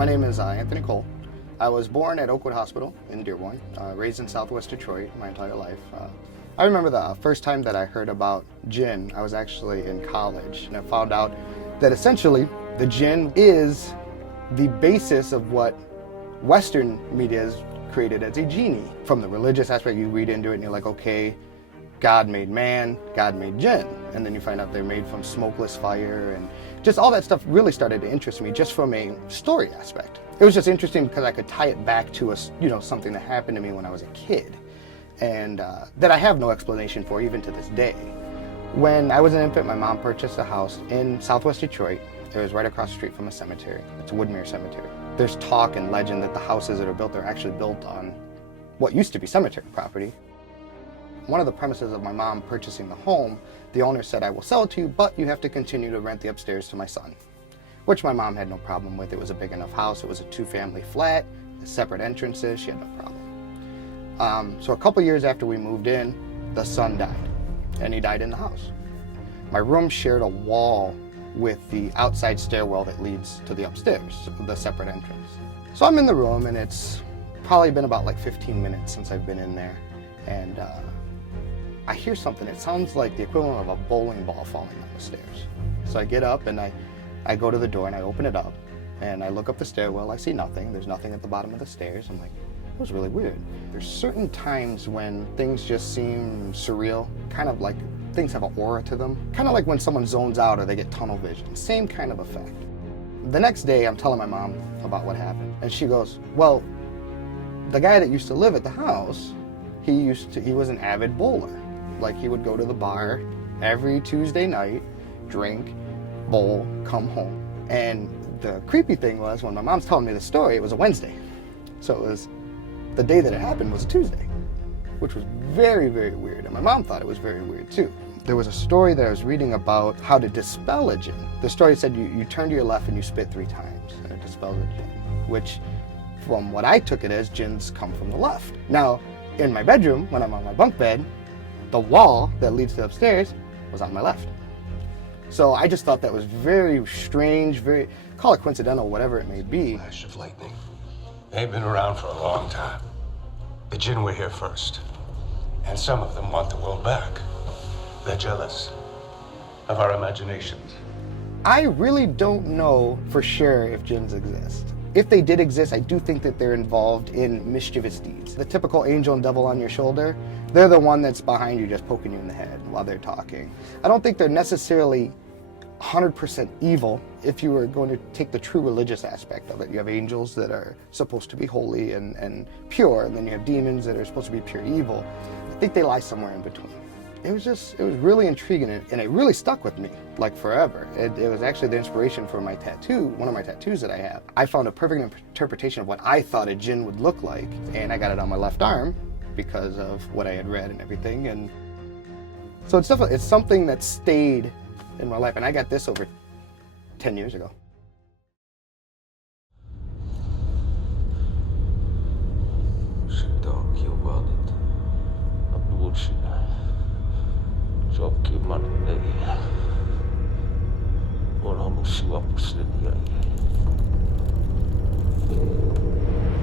My name is Anthony Cole. I was born at Oakwood Hospital in Dearborn, raised in Southwest Detroit my entire life. I remember the first time that I heard about Jinn, I was actually in college, and I found out that essentially the Jinn is the basis of what Western media has created as a genie. From the religious aspect, you read into it and you're like, okay, God made man, God made Jinn. And then you find out they're made from smokeless fire, and just all that stuff really started to interest me just from a story aspect. It was just interesting because I could tie it back to something that happened to me when I was a kid, and that I have no explanation for even to this day. When I was an infant, my mom purchased a house in Southwest Detroit. It was right across the street from a cemetery. It's a Woodmere Cemetery. There's talk and legend that the houses that are built are actually built on what used to be cemetery property. One of the premises of my mom purchasing the home, the owner said, I will sell it to you, but you have to continue to rent the upstairs to my son, which my mom had no problem with. It was a big enough house. It was a 2-family flat, separate entrances. She had no problem. So a couple years after we moved in, the son died, and he died in the house. My room shared a wall with the outside stairwell that leads to the upstairs, the separate entrance. So I'm in the room, and it's probably been about like 15 minutes since I've been in there, and I hear something. It sounds like the equivalent of a bowling ball falling down the stairs. So I get up and I go to the door and I open it up and I look up the stairwell. I see nothing. There's nothing at the bottom of the stairs. I'm like, that was really weird. There's certain times when things just seem surreal, kind of like things have an aura to them. Kind of like when someone zones out or they get tunnel vision. Same kind of effect. The next day I'm telling my mom about what happened, and she goes, well, the guy that used to live at the house, he was an avid bowler. Like, he would go to the bar every Tuesday night, drink, bowl, come home. And the creepy thing was, when my mom's telling me the story, it was a Wednesday. So it was, the day that it happened was a Tuesday, which was very, very weird. And my mom thought it was very weird too. There was a story that I was reading about how to dispel a Jinn. The story said you turn to your left and you spit 3 times, and it dispels a Jinn, which, from what I took it as, Jinns come from the left. Now, in my bedroom, when I'm on my bunk bed, the wall that leads to upstairs was on my left. So I just thought that was very strange, call it coincidental, whatever it may be. Flash of lightning. They've been around for a long time. The Jinn were here first. And some of them want the world back. They're jealous of our imaginations. I really don't know for sure if Jinns exist. If they did exist, I do think that they're involved in mischievous deeds. The typical angel and devil on your shoulder, they're the one that's behind you just poking you in the head while they're talking. I don't think they're necessarily 100% evil if you were going to take the true religious aspect of it. You have angels that are supposed to be holy and pure, and then you have demons that are supposed to be pure evil. I think they lie somewhere in between. It was really intriguing, and it really stuck with me, like forever. It was actually the inspiration for my tattoo, one of my tattoos that I have. I found a perfect interpretation of what I thought a Jinn would look like, and I got it on my left arm because of what I had read and everything. And so it's something that stayed in my life, and I got this over 10 years ago.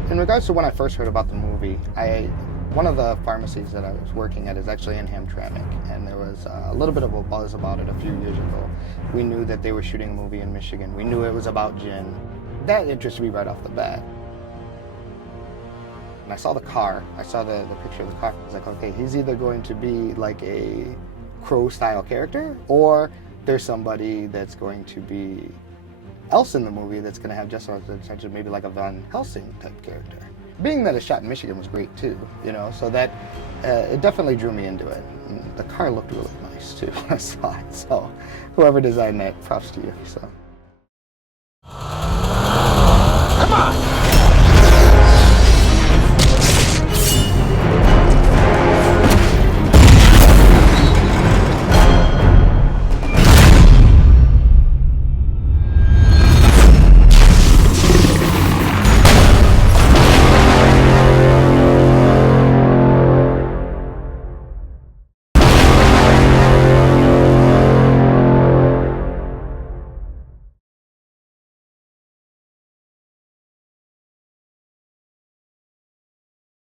In regards to when I first heard about the movie, one of the pharmacies that I was working at is actually in Hamtramck, and there was a little bit of a buzz about it a few years ago. We knew that they were shooting a movie in Michigan. We knew it was about Jinn. That interested me right off the bat. And I saw the car. I saw the picture of the car. I was like, okay, he's either going to be like a Crow-style character, or there's somebody that's going to be else in the movie that's going to have just as attention, maybe like a Van Helsing type character. Being that it's shot in Michigan was great too, so that it definitely drew me into it. And the car looked really nice too when I saw it. So whoever designed that, props to you. So. Come on!